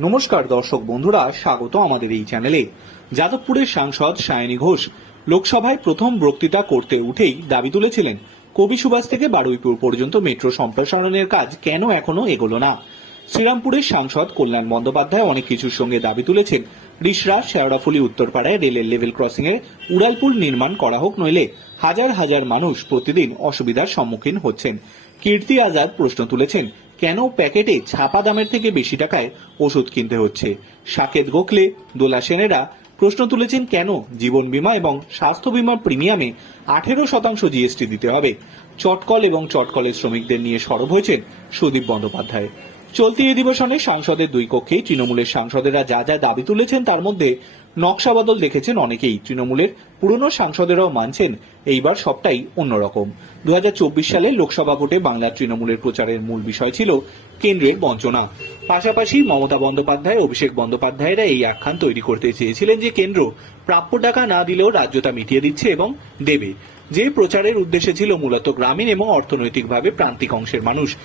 নমস্কার দর্শক বন্ধুরা, স্বাগত আমাদের এই চ্যানেলে। যাদবপুরের সাংসদ সায়নী ঘোষ লোকসভায় প্রথম বক্তৃতা করতে উঠেই দাবি তুলেছিলেন, কবি সুভাষ থেকে বারুইপুর পর্যন্ত মেট্রো সম্প্রসারণের কাজ কেন এখনও এগোলো না? শ্রীরামপুরের সাংসদ কল্যাণ বন্দ্যোপাধ্যায় অনেক কিছুর সঙ্গে দাবি তুলেছেন। রিসরা, শেওড়াফুলি, উত্তরপাড়ায় রেলের লেভেল ক্রসিং এর উড়ালপুল নির্মাণ করা হোক, নইলে হাজার হাজার মানুষ প্রতিদিন অসুবিধার সম্মুখীন হচ্ছেন। কীর্তি আজাদ প্রশ্ন তুলেছেন, কেন প্যাকেটে ছাপা দামের থেকে বেশি টাকায় ওষুধ কিনতে হচ্ছে? সাকেত গোখলে, দোলা সেনেরা প্রশ্ন তুলেছেন, কেন জীবন বীমা এবং স্বাস্থ্য বীমার প্রিমিয়ামে আঠেরো শতাংশ জিএসটি দিতে হবে? চটকল এবং চটকলের শ্রমিকদের নিয়ে সরব হয়েছেন সুদীপ বন্দ্যোপাধ্যায়। চলতি অধিবেশনে সংসদের দুই কক্ষেই তৃণমূলের সাংসদেরা যা যা দাবি তুলেছেন তার মধ্যে নকশা বদল দেখেছেন অনেকেই। তৃণমূলের পুরনো সাংসদেরাও মানছেন এইবার সবটাই অন্যরকম। দু হাজার চব্বিশ সালে লোকসভা ভোটে বাংলার তৃণমূলের প্রচারের মূল বিষয় ছিল কেন্দ্রের বঞ্চনা। পাশাপাশি মমতা বন্দ্যোপাধ্যায়, অভিষেক বন্দ্যোপাধ্যায়রা এই আখ্যান তৈরি করতে চেয়েছিলেন যে কেন্দ্র প্রাপ্য টাকা না দিলেও রাজ্য তা মিটিয়ে দিচ্ছে এবং দেবে। যে প্রচারের উদ্দেশ্যে ছিল মূলত গ্রামীণ এবং অর্থনৈতিকভাবে প্রান্তিক অংশের মানুষ।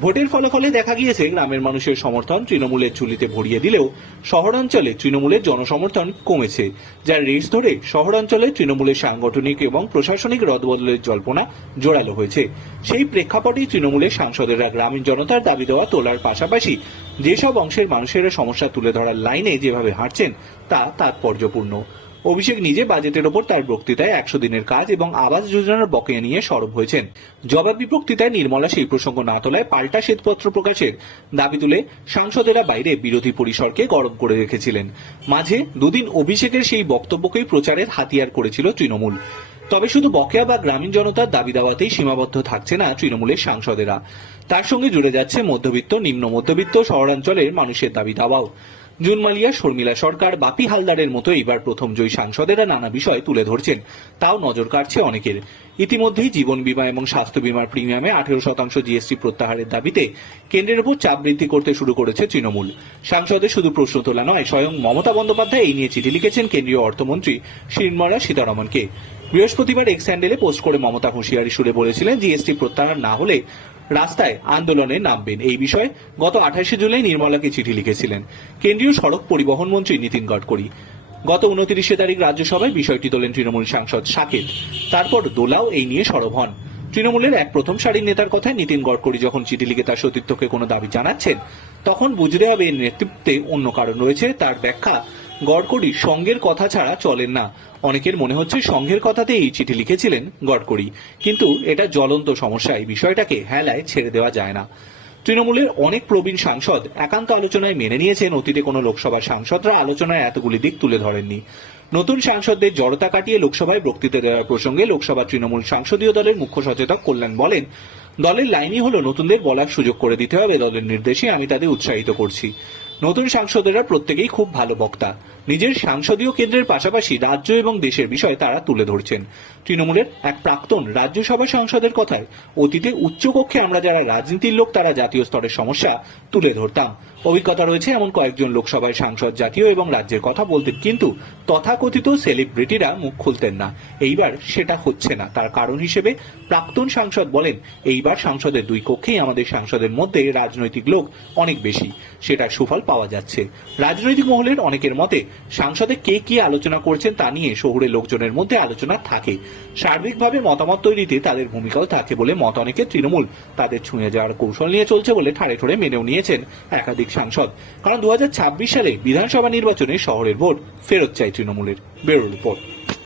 ভোটের ফলাফলে দেখা গিয়েছে গ্রামের মানুষের সমর্থন তৃণমূলের চুলিতে ভরিয়ে দিলেও শহরাঞ্চলে তৃণমূলের জনসমর্থন কমেছে, যার রেস ধরে শহরাঞ্চলে তৃণমূলের সাংগঠনিক এবং প্রশাসনিক রদবদলের জল্পনা জোরালো হয়েছে। সেই প্রেক্ষাপটেই তৃণমূলের সাংসদেরা গ্রামীণ জনতার দাবি দেওয়া তোলার পাশাপাশি যেসব অংশের মানুষেরা সমস্যা তুলে ধরার লাইনে যেভাবে হাঁটছেন, তা তাৎপর্যপূর্ণ। অভিষেক নিজে বাজেটের ওপর তার বক্তৃতায় একশো দিনের কাজ এবং আবাস যোজনার বকেয়া নিয়ে সরব হয়েছেন। জবাবি বক্তৃতায় নির্মলা সেই প্রসঙ্গ না তোলায় পাল্টা শ্বেতপত্র প্রকাশের দাবি তুলে সাংসদেরা বাইরে বিরোধী পরিসরকে গরম করে রেখেছিলেন। মাঝে দুদিন অভিষেকের সেই বক্তব্যকেই প্রচারের হাতিয়ার করেছিল তৃণমূল। তবে শুধু বকেয়া বা গ্রামীণ জনতার দাবি দাওয়াতেই সীমাবদ্ধ থাকছে না তৃণমূলের সাংসদেরা। তার সঙ্গে জুড়ে যাচ্ছে মধ্যবিত্ত, নিম্ন মধ্যবিত্ত, শহরাঞ্চলের মানুষের দাবি দাওয়াও। জুন মালিয়া শর্মিলা সরকার বাপি হালদারের মতো এবার প্রথম জয়ী সাংসদেরা নানা বিষয় তুলে ধরছেন। তাও নজর কাটছে অনেকের। ইতিমধ্যেই জীবন বীমা এবং স্বাস্থ্য বীমার প্রিমিয়ামে আঠেরো শতাংশ জিএসটি প্রত্যাহারের দাবিতে কেন্দ্রের উপর চাপ বৃদ্ধি করতে শুরু করেছে তৃণমূল। সাংসদের শুধু প্রশ্ন তোলা নয়, স্বয়ং মমতা বন্দ্যোপাধ্যায় এই নিয়ে চিঠি লিখেছেন কেন্দ্রীয় অর্থমন্ত্রী শ্রীমলা সীতারমনকে বৃহস্পতিবার এক্স হ্যান্ডেলে পোস্ট করে মমতা হুঁশিয়ারি সুরে বলেছিলেন জিএসটি প্রত্যাহার না হলে রাস্তায় আন্দোলনে নামবেন। এই বিষয়ে গত আঠাশে জুলাই নির্মলাকে চিঠি লিখেছিলেন। কেন্দ্রীয় সড়ক পরিবহন মন্ত্রী নীতিন গডকরি। গত উনত্রিশে তারিখ রাজ্যসভায় বিষয়টি তোলেন তৃণমূল সাংসদ সাকেত তারপর দোলাও এই নিয়ে সরব হন। তৃণমূলের এক প্রথম সারির নেতার কথায় নীতিন গডকরি যখন চিঠি লিখে তার সতীর্থকে কোনো দাবি জানাচ্ছেন, তখন বুঝতে হবে এর নেতৃত্বে অন্য কারণ রয়েছে। তার ব্যাখ্যা গডকরি সঙ্গের কথা ছাড়া চলেন না। অনেকের মনে হচ্ছে সংঘের কথাতে এই চিঠি লিখেছিলেন গডকরি কিন্তু এটা জ্বলন্ত সমস্যা, এই বিষয়টাকে হেলায় ছেড়ে দেওয়া যায় না। তৃণমূলের অনেক প্রবীণ সাংসদ একান্ত আলোচনায় মেনে নিয়েছেন অতীতে কোনো লোকসভার সাংসদরা আলোচনায় এতগুলি দিক তুলে ধরেননি। নতুন সাংসদদের জড়তা কাটিয়ে লোকসভায় বক্তৃতা দেওয়ার প্রসঙ্গে লোকসভা তৃণমূল সংসদীয় দলের মুখ্য সচেতক কল্যাণ বলেন, দলের লাইনই হলো নতুনদের বলার সুযোগ করে দিতে হবে, দলের নির্দেশে আমি তাদের উৎসাহিত করছি। নতুন সাংসদেরা প্রত্যেকেই খুব ভালো বক্তা। নিজের সাংসদীয় কেন্দ্রের পাশাপাশি রাজ্য এবং দেশের বিষয় তারা তুলে ধরছেন। তৃণমূলের এক প্রাক্তন রাজ্যসভা সাংসদের কথায়, অতীতে উচ্চকক্ষে আমরা যারা রাজনীতির লোক, তারা জাতীয় স্তরের সমস্যা তুলে ধরতাম। অভিজ্ঞতা রয়েছে এমন কয়েকজন লোকসভায় সাংসদ জাতীয় এবং রাজ্যের কথা বলতেন কিন্তু তথাকথিত সেলিব্রিটিরা মুখ খুলতেন না। এইবার সেটা হচ্ছে না। তার কারণ হিসেবে প্রাক্তন সাংসদ বলেন, এইবার সংসদের দুই কক্ষেই আমাদের সাংসদের মধ্যে রাজনৈতিক লোক অনেক বেশি। সেটার সুফল পাওয়া যাচ্ছে। রাজনৈতিক মহলের অনেকের মতে সাংসদে কে কি আলোচনা করছেন তা নিয়ে শহুরে লোকজনের মধ্যে আলোচনা থাকে। সার্বিকভাবে মতামত তৈরিতে তাদের ভূমিকাও থাকে বলে মত অনেকে তৃণমূল। তাদের ছুঁয়ে যাওয়ার কৌশল নিয়ে চলছে বলে ঠাড়ে ঠোড়ে মেনেও নিয়েছেন একাধিক সাংসদ। কারণ দু হাজার ছাব্বিশ সালে বিধানসভা নির্বাচনে শহরের ভোট ফেরত চাই তৃণমূলের। Bureau report.